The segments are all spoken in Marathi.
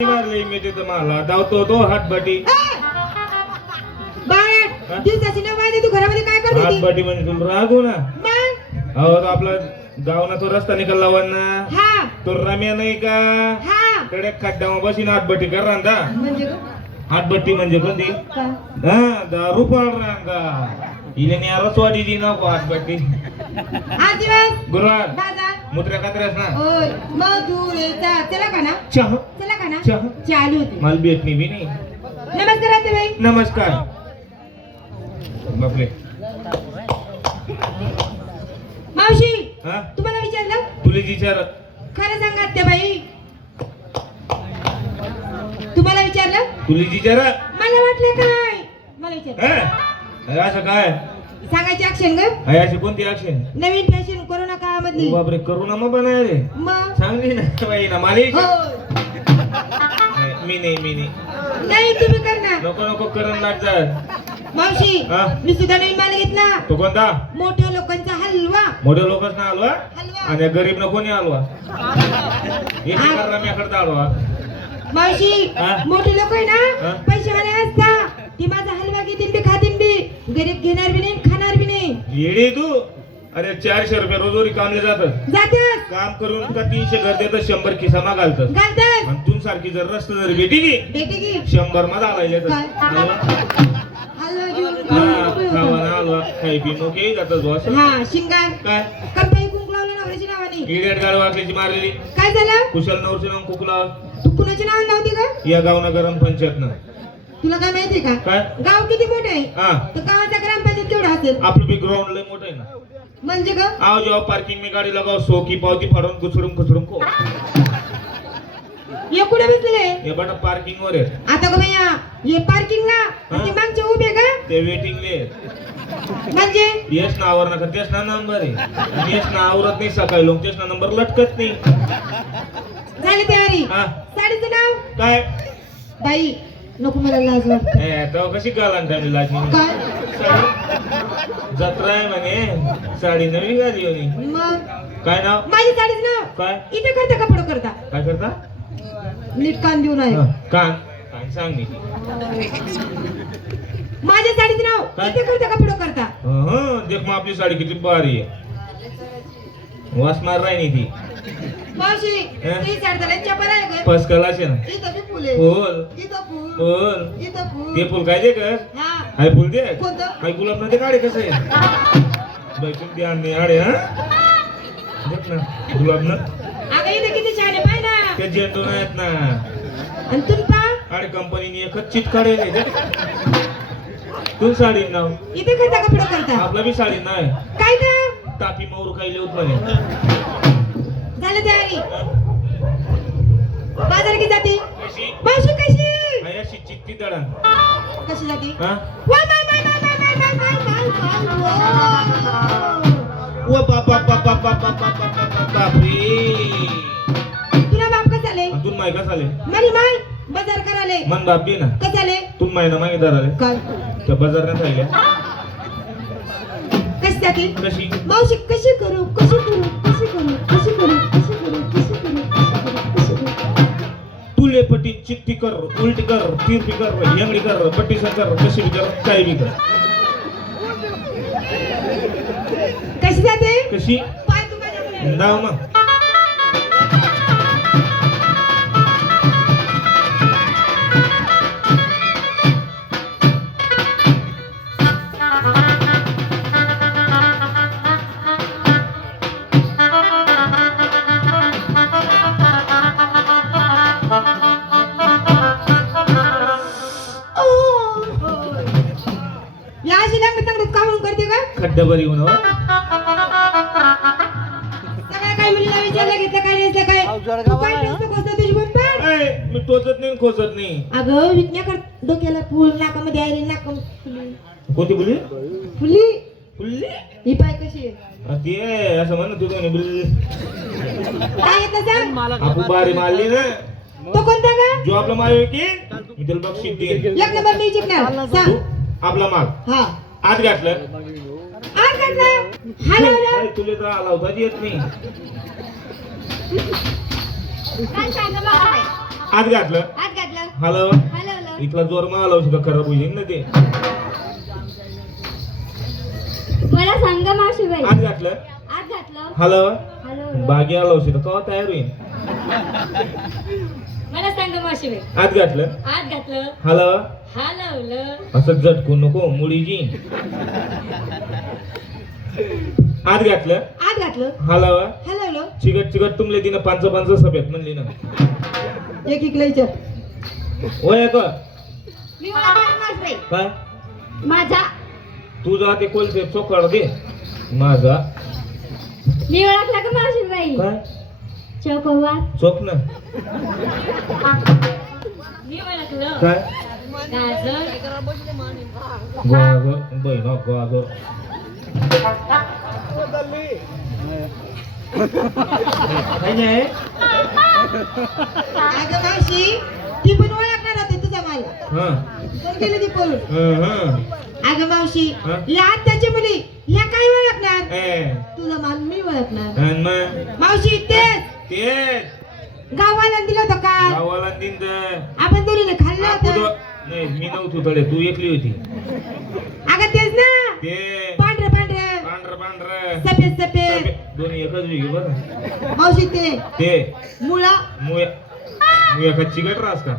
मारले मी तिथं मला धावतो तो हातबटी. बाळा दिवसाची नऊ वाजले तू घरामध्ये काय करत होती? हातबटी म्हणजे तुला रागू ना. मग अहो तो आपला गावना तो रस्ता निघाला ना हा तो रम्या नाही का हा कडे खड्ड्यावर बसीन हातबटी कर रांदा. म्हणजे ग? हातबट्टी म्हणजे कोणती? का? हा 10 रुपये रांदा इले रसवाडी दी नको हातबट्टी. आज दिवस गुरुवार बाजार मुत्र्या कात्र्यास ना ओय मधुरेचा चला का ना? चहा चला का ना? चहा चालू होती. मला भेटणी बी नाही. नमस्कार आते बाई. नमस्कार. बापरे मावशी हा तुम्हाला विचारलं? तुला विचार खरं सांगा आते बाई. तुम्हाला विचारलं? तुला विचार मला वाटलं काय मला विचार असं काय सांगायची ऍक्शन ग. आहे अशी कोणती ऍक्शन? नवीन फॅशन कोरोना काळामधली. बापरे करू ना मग बनाय रे मग चांगली ना बाई ना मला हो मी नाही नाही तुम्ही करणार. नको नको करण लाग जा. मावशी हा? मी सुद्धा नवीन माल घेतला. तो कोणता? मोठ्या लोकांचा हलवा. मोठ्या लोकच ना हलवा हलवा. आणि गरीब न कोणी हलवा रम्याकडे हलवा. मावशी हा? मोठे लोक आहे हा? ना पैसेवाले असता ती माझा हलवा घेतील बी खातील बी गरीब घेणार बी नाही खाणार बी नाही. येडी तू. अरे 400 रुपये रोजोरी कामले जातात जातात काम करून का 300 घर देतात 100 खिसा मा घालतात घालतात आणि तू सारखी जर रस्त जर भेटी की भेटे की 100 मा घालायला काय? हलवा घेऊन हलवा खाई पी मोके जातात बॉस. हा शिंगार काय कंपाई कुंकू लावलं नवऱ्याच्या नावाने. इडियट गाड वाकलीची मारलेली काय झालं? कुशल नवरचे नाव कुकला तू कुणाच्या नाव नव्हती का? या गावना गरम पंचायत ना. तुला काय माहितीये का? काय गाव किती मोठं आहे? हा तर गावाचा ग्रामपंचायत केवढा असेल? आपलं बी ग्राउंड लय मोठं आहे ना. म्हणजे ग आओ जेव्हा पार्किंग में गाडी लगाओ 100 की पावती फाडून कुचडून को हे कुठे बसलेले? हे बटा पार्किंग वर आहे. आता ग भैया हे पार्किंगला आणि मागचे उभे का? ते वेटिंग ले म्हणजे येस ना आवर नका तेच ना नंबर आहे. येस ना आवरत नाही सकाळी लोक तेच ना नंबर लटकत नाही. झाली तयारी? हा साडीचं नाव काय बाई नको मला लाज वाटते. तो कशी गाला टाइम लाजमी काय जत्रा आहे म्हणे साडी नवी घाली होती. मग काय नाव? माझी साडीचं नाव काय इथे करता का पुढं करता? काय करता? नीट कान देऊन आहे. कान कान सांग मी. माझ्या साडीचं नाव काय? इथे करता का पुढं करता? देख मग आपली साडी किती भारी आहे. वास मार राही ती मावशी ती साडी त्याला चपल आहे ग. पसकला शे ना इथं बी फुल आहे. फुल इथं फुल फुल इथं फुल. ते फुल काय दे कर हा हाय फुल दे कोणतं? हाय गुलाब ना ते काढे कसं आहे बैठून दे आणि आडे हा देख ना गुलाब ना अगं इथं किती छान आहे पाय ना. ते झेंडू नाहीत ना. आणि तुम्ही पा अरे कंपनीने एकच चिट काढेल तू साडी नाव इथे करता का पुढं करता? आपला बी साडी नाही काय का टापी माऊर काही लिहूत म्हणे. झालं तयारी? बाजार की जाती? कशी मावशी कशी अशी चित्ती दडा कशी जाती? हा वा bye bye bye bye bye bye bye bye bye. ओ बापा बापा बापा बापा बापरे तुला बाप कसं आले? तू माय का चाले मरी माय बाजार कराले मन बाप बी ना कसं आले? तू माय ना मागे दराले काय त्या बाजारण्यात राहिल्या कशी जाती? कशी मावशी कशी करू कशी करू कशी करू कशी करू कशी करू कशी करू कशी करू. तुले पटी चित्ती कर उलटी कर तिरपी कर हेंगडी कर पट्टी कर कशी बी कर काय बी कर. कशी जाते? कशी पाय तू माझ्याकडे. दाव मग या अशी लंगडत लंगडत का म्हणून करते का? खड्डा बरी होऊन सगळ्या काही मुलीला विचारलं घेतलं काय नाही काय तू काय नुसतं खोसतं तुझी बंद. मी टोचत नाही खोचत नाही. अगं विकण्याकर डोक्याला फुल नाकामध्ये आहे रे नाक फुली कोणती बोली फुली फुल्ली ही पाय कशी आहे? ते असं म्हणत होतो काय येतं सांग? आपू बारी मारली ना तो कोणता का? जो आपला माल आहे की मी त्याला बक्षीस देईन. एक नंबर मी जिंकणार सांग. आपला माल हा आत घातलं आज घातलं हलवलं तुला तर आला होता येत नाही. काय सांगितलं मला? आत घातलं आत घातलं हॅलो हलवलं इथला जोर मला औषध खराब होईल ना ते मला सांगा मावशीबाई आत घातलं आत घातलं हॅलो हलवलं बागी आला औषध कवा तयार होईल मला सांगा मावशीबाई आत घातलं आत घातलं हॅलो हलवलं असं झटकू नको मुडीजी आत घातलं आत घातलं हॅलो हलवलं चिकट चिकट तुमले तिनं पांच पांच सफेद म्हणली ना एक इकलायचं होय का मी ओळखलं मावशीबाई काय माझा तुझा ते कोलते चोकाड दे माझा मी ओळखला का मावशीबाई काय चौकवा चोक ना मी ओळखलं काय गाजर गाजर बहिणा गाजर काय नाही अगं मावशी ती पण ओळखणार होते तुझा माल हा कोण गेली ती पळून अगं मावशी हा? या आत्याची मुली या काय ओळखणार ए तुझा माल मी ओळखणार आणि मग मावशी तेच ते गावाला दिलं होतं का गावाला दिन आपण दोन्हीने खाल्लं होतं नाही मी नव्हतो तडे तू एकली होती अगं तेच ना ते पांढरं पांढरं पांढर पांढर सफेद सफेद दोन्ही एकच वेगळी बरं मावशी ते ते मुळा मुया मुया का चिकट रास का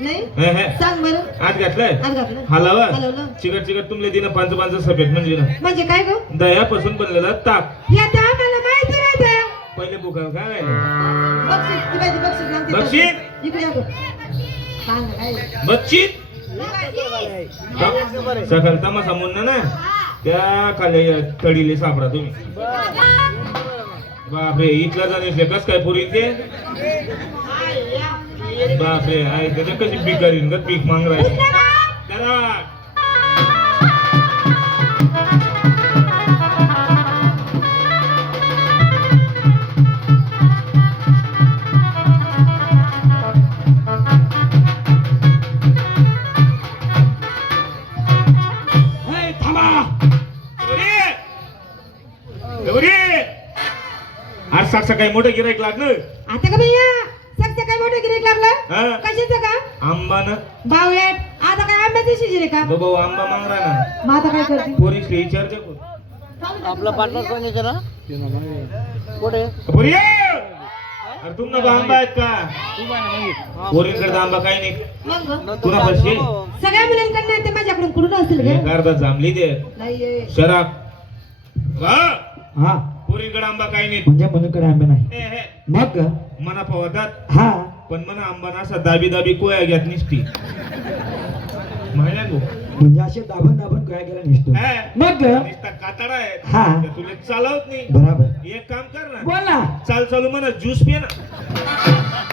नाही हे हे सांग बरं आत घातलंय आत घातलं हलवा हलवलं चिकट चिकट तुमले तिनं पांच पांच सफेद म्हणजे ना म्हणजे काय ग दह्यापासून बनलेला ताक या तर आम्हाला माहिती राहतं पहिले बुका काय राहिलं बक्षीस ती बाई ती बक्षीस लागते बक्षीस? इकडे या गं. सांग ना काय बच्चीत सकाळ तमासा म्हणणं ना त्या खाली तडीले सापडा तुम्ही बापरे इथला जाणे कस काय पुरी ते बापरे आहे त्याच्या कशी पीक करीन का पीक मांग राहील करा आज साठ सकाळी मोठं गिराईक लागलं आता का भैया सगळं काय मोठं गिरेक लागलं हा कशाचं का आंबा ना बावळ्यात आता काय आंब्याची शिजले का बाबा आंबा मांग राहा ना मग आता काय करते पोरीसले विचारते कोण आपला पार्टनर कोण यायचं ना कुठे पोरी अरे तुमना आंबा आहेत का पोरींकडे आंबा काही नाही मग तुला पैसे सगळ्या मुलांकडनं ते माझ्याकडून कुठून असेल ग एक अर्धा जांभली दे नाहीये शराब वा हा पोरींकडे आंबा काही नाही म्हणजे मुलीकडे आंबे नाही ए, हे, मग मना पवतात हा पण मना आंबा ना असा दाबी दाबी कोया घेत निसती माहिती गो म्हणजे असे दाबून दाबून काय केला निसतो मग निसता कातडा आहे हा. त्या तुला चालवत नाही बराबर एक काम कर ना बोल ना चाल चालू म्हणा ज्यूस पे ना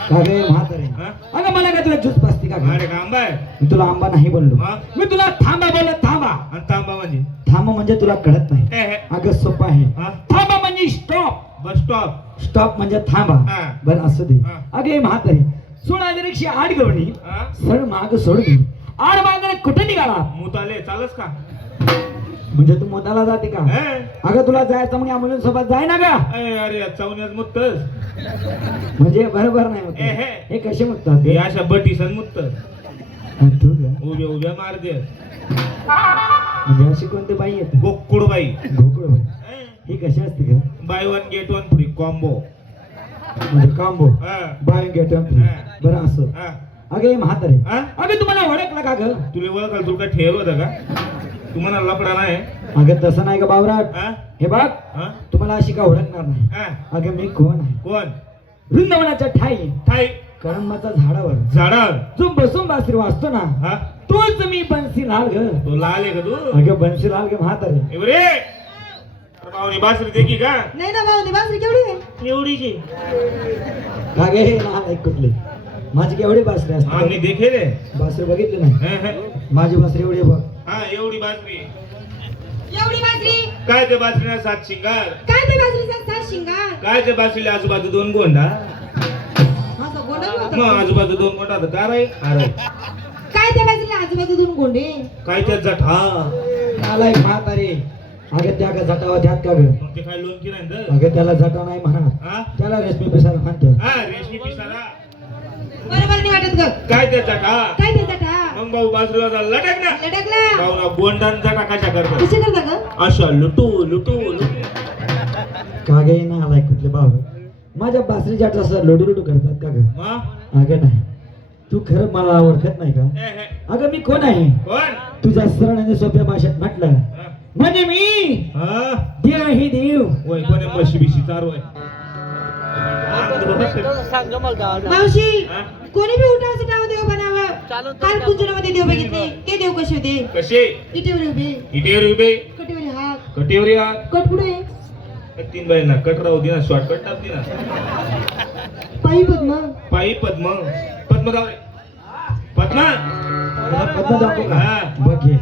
का गे म्हातारे हा? अगं मला काय तुला ज्यूस पासती का अरे का आंबा आहे मी तुला आंबा नाही बोललो हा? मी तुला थांबा बोललो थांबा आणि तांबा म्हणजे थांबा म्हणजे तुला कळत नाही ए, हे, अगं सोपं आहे हा? थांबा म्हणजे स्टॉप बस स्टॉप स्टॉप म्हणजे थांबा हा. बरं असू दे हा. अगे म्हातारे 16,108 गवणी हा? सर माग सोडली आड मागणे कुठे निघाला मुताले चालस का म्हणजे तू मोताला जाते का ए, अगं तुला जायचं मग या मुलींसोबत जाय ना का ए, अरे चवण्यात मुत्तस म्हणजे बरोबर नाही होत ए, हे. हे कसे मुक्तात हे अशा बटीसन मुत्त तू का उभ्या उभ्या मार दे म्हणजे अशी कोणती बाई येते गोकुळबाई गोकुळ बाई ही कशी असते का by one get one free combo म्हणजे कांबो बाय गेट बरं असं अगे हे म्हातारे अगं तुम्हाला ओळखला का ग तुला ओळखाल तुला काय ठेवलं होतं का तुम्हाला लपडा नाही अगं तसं नाही का बावराट हा? हे बघ हा? तुम्हाला अशी का ओळखणार नाही हा? अगं मी कोण आहे कोण वृंदावनाच्या ठाई ठाई कळंबाच्या झाडावर झाडावर जो बसून बासरी वाचतो ना हा तोच मी बन्सी लाल ग तो लाल आहे का तू अगं बन्सी लाल ग म्हातारे एवढे पाहुणी बासरी देखी का नाही ना भाऊ बासरी केवढी आहे एवढीची का गे हे लहान ऐक कुठले माझी केवढी बासरी आम्ही असते देखेले बासरी बघितली नाही हे, हे. माझी बासरी एवढी बघ हा एवढी बासरी एवढी बासरी काय ते बासरीला सात शिंगार काय ते बासरीचा सात शिंगार काय ते बासरीला आजूबाजू दोन गोंडा हा गोंडा मग आजूबाजू दोन गोंडा तर काय राहील अरे काय त्या बाजूला आजूबाजू दोन गोंडे काय त्यात जठा आलाय म्हातारे अगं त्या का जटावा त्यात का ग मग ते काय लोन की नाही तर? अगं त्याला जटा नाही म्हणा हा त्याला रेशमी पिसारा म्हणतो हा रेशमी पिसारा बरोबर नाही वाटत ग. काय त्याचा का काय त्याचा का मग भाऊ बाजूला जा, लटक ना लटकला भाऊ ना गोंडांचा कशा करतात कशी करता ग. अशा लुटू लुटू लुटू कागे ना आलाय कुठले भाव माझ्या बासरी जाट असं लोडू लोडू करतात का ग. मग अगं नाही तू खरं मला ओळखत नाही का. हे, हे. अगं मी कोण आहे कोण तुझ्या सरळ आणि सोप्या भाषेत म्हटलं हा? म्हणजे मी हा? देव ही देव. वय कोणी म्हशी बिशी चारू आहे सांग मला जाऊ मावशी हा? कोणी बी उठा असं नाव देव बनावं. चालून काल कुंजनामध्ये देव बघितले ते देव कसे होते. कसे इटेवर उभे इटेवर उभे कटेवर हात कटेवर या कट पुढे तीन बाई ना कट राहू दे ना शॉर्टकट टाकते ना पायी पद्म पायी पद्म पद्म जाऊ दे. पद्मा तुला पद्म दाखवू का हा. बघ घे.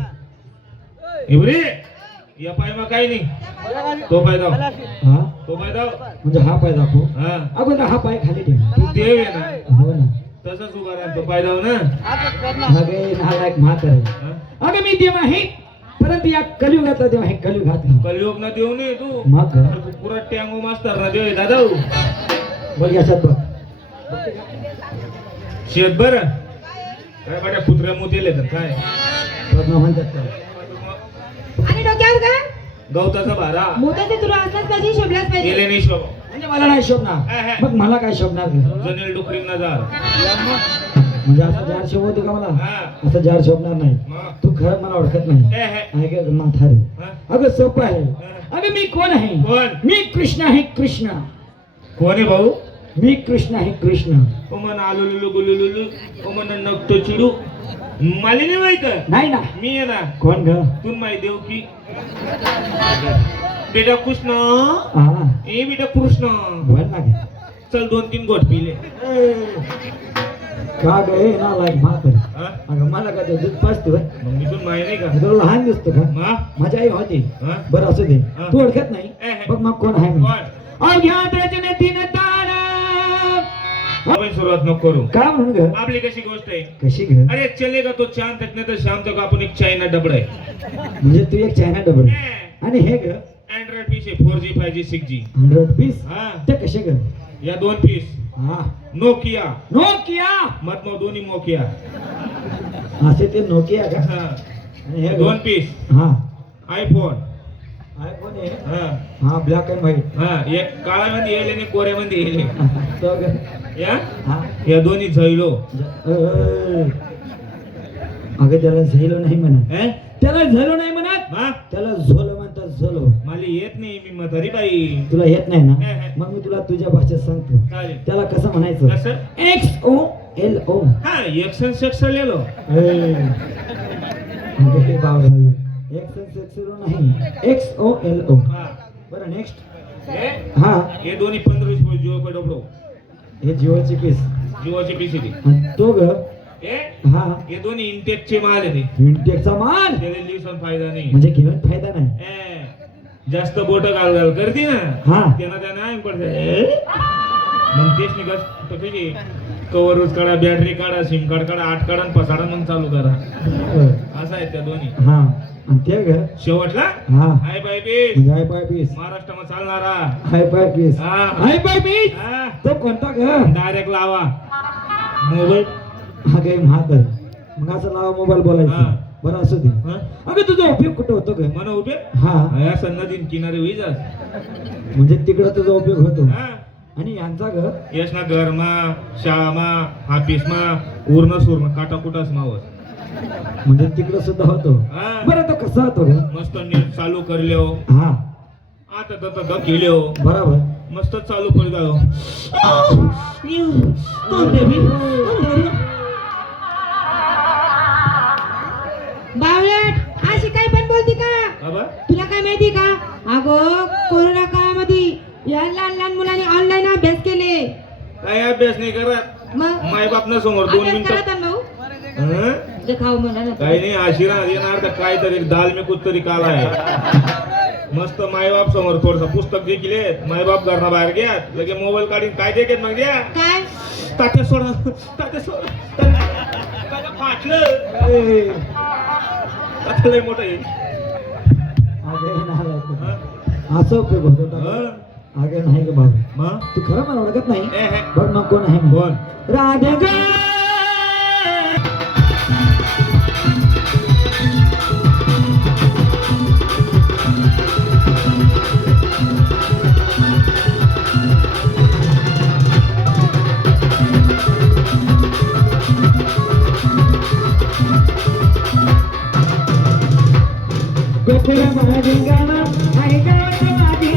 एवढे या पाय मग काही नाही तो पाय दाव हा तो पाय दाव म्हणजे हा पाय दाखव. हा अगोदर हा पाय खाली ठेव. तू देव आहे ना हो ना तसंच उभा राहा तो पाय दाव ना अगे नालायक म्हातारे. हा? अगं मी देव आहे परंतु या कलियुगातला देव आहे कलियुगातला. कलियोग ना देऊ नये तू मग अरे तू पुरा टँगो मास्तर ना देव आहे दादा बघ याच्यात बघ. शेत बर काय बाट्या कुत्र्या मोतेले तर काय पद्म म्हणतात त्याला. आणि डोक्यावर का गवताचा भारा मोत्याचे तुला असलाच पाहिजे शोभलाच गेले पाहिजे. नाही शोभा म्हणजे मला नाही शोभणार मग मला काय शोभणार ग? जनेल डुकरींना जा म्हणजे असं जार शोभ होते का मला हा असं जार शोभणार नाही. मग तू खरं मला ओळखत नाही. हे, हे. ऐक म्हातारे हा? अगं सोपं आहे. हा. अगं मी कोण आहे कोण मी कृष्ण आहे कृष्ण. कोण आहे भाऊ मी कृष्ण आहे कृष्ण. ओ मन आलू लुलू गुलू लुलू ओ मन नकतो चिडू मला नाही माहित नाही ना मी आहे ना कोण ग. तू माहिती देऊ की बेटा कृष्ण हा ए बेटा कृष्ण बोल ना ग. चल 2-3 गोट पिले का ग हे नालायक म्हातारे. हा? अगं मला का ते दूध पाजते होय? मग मी तुला माहिती नाही का तुला लहान दिसतो का मा माझी आई होती. हा? बरं असू दे हा. तू ओळखत नाही बघ मग कोण आहे मी. कोण अज्ञात रचनेतीन तारा. आपण सुरुवात नको करू का म्हणून ग आपली कशी गोष्ट आहे कशी ग अरे चलेगा तो चांद तक नाही तर शाम तक आपण एक चायना डबड आहे म्हणजे तू एक चायना डबल आणि हे ग अँड्रॉइड पीस आहे 4G 5G 6G 100 पीस हा ते कसे ग. या 2 पीस हा नोकिया नोकिया मत मग दोन्ही मोकिया असे ते नोकिया का हा आणि हे 2 पीस हा आयफोन आयफोन आहे हा हा ब्लॅक अँड व्हाईट. हा एक काळामध्ये येईल आणि कोऱ्यामध्ये येईल तो ग या हा या दोन्ही झैलो अगं त्याला झेलो नाही म्हणत. हे? त्याला झेलो नाही म्हणत हा त्याला झोलो म्हणतात झोलो. मला येत नाही मी म्हातारी बाई तुला येत नाही ना हे, हे. मग मी तुला तुझ्या भाषेत सांगतो. चालेल त्याला कसं म्हणायचं कसं XOLO. हा एक्सन सेक्स लिहिलो हे बाव झालं XOLO नाही XOLO. हा बरं नेक्स्ट हे हा हे दोन्ही 15 जिओ पे डबडो हे जिओची पीस जिओचे पीस आहे आणि तो ग हे हा हे दोन्ही इंटेकचे माल आहे ते विंटेकचा माल त्याला लिहून फायदा नाही म्हणजे घेऊन फायदा नाही. ए, जास्त बोट घाल घाल करते ना हा त्यांना ऐक पडते मग तेच निघत तर कशी कवरच काढा बॅटरी काढा सिम कार्ड काढा 8 काढा आणि पसाडा मग चालू करा असं आहे त्या दोन्ही हा आणि ते ग शेवटला हा हाय बाय पीस म्हणजे हाय पाय पीस महाराष्ट्रामध्ये चालणारा हाय पाय पीस हा हाय पाय पीस हा तो कोणता ग डायरेक्ट लावा मोबाईल हा गे म्हातार मग असं लावा मोबाईल हा. बोलायचं बरं असू दे. हा? अगं तुझा उपयोग कुठं होतो ग म्हणा उभे हा या सन्नदीन किनारे होईजास म्हणजे तिकडं तुझा उपयोग होतो हा आणि यांचा ग यश ना घरमा शाळामा ऑफिसमा पूर्ण सूर्ण काटाकुटाच मावस म्हणजे तिकडं सुद्धा होतो. हा बरं तो कसा होतो ग मस्त नीट चालू करल्यो हा आता तर केल्यो बरोबर मस्त चालू कर जाओ बावळट अशी काय पण बोलती का. बाबा तुला काय माहिती का अगं कोरोना काळामध्ये या लहान लहान मुलांनी ऑनलाईन अभ्यास केले. काय अभ्यास नाही करत मग माय बाप ना समोर 2 अभ्यास मिनिटं करत भाऊ हं? जे खाऊ म्हणा ना. काही नाही आशीर्वाद येणार तर काय तरी दाल में कुछ तरी काला आहे मस्त मायबाप समोर थोडस पुस्तक देखील मायबाप घरना बाहेर घ्या लगे मोबाईल काढून काय देखील मग द्या काय तात्या सोडा तात्या फाटलं तात्या लय मोठं आहे अगे नाही हं? असं उपयोग होतो का? हं? अगे नाही ग भाऊ मग तू खरं मला ओळखत नाही ए, हे. बघ मग कोण आहे मी. कोण राधे ग गोकुळ माझी गावा आई गावात माझी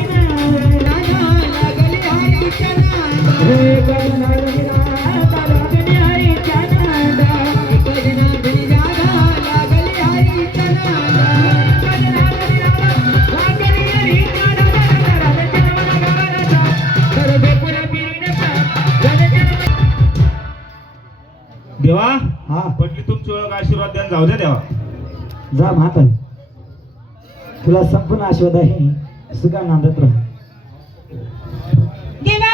राधा लागली आईच्या नादा हे गगना राधा लागली आईच्या नादा गगना राधा लागली आईच्या नादा गगना राधा लागली आईच्या नादा तर गोकुळ बिरण्याचा देवा हा पटली तुमची ओळख आशीर्वाद द्या जाऊ द्या देवा जा म्हातारी तुला संपूर्ण आशीर्वाद आहे सुखा नांदत राहा देवा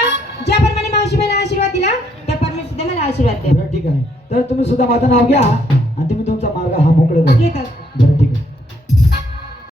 ज्याप्रमाणे मावशी मला आशीर्वाद दिला त्याप्रमाणे सुद्धा मला आशीर्वाद द्या बरं ठीक आहे तर तुम्ही सुद्धा माझं नाव घ्या आणि तुम्ही तुमचा मार्ग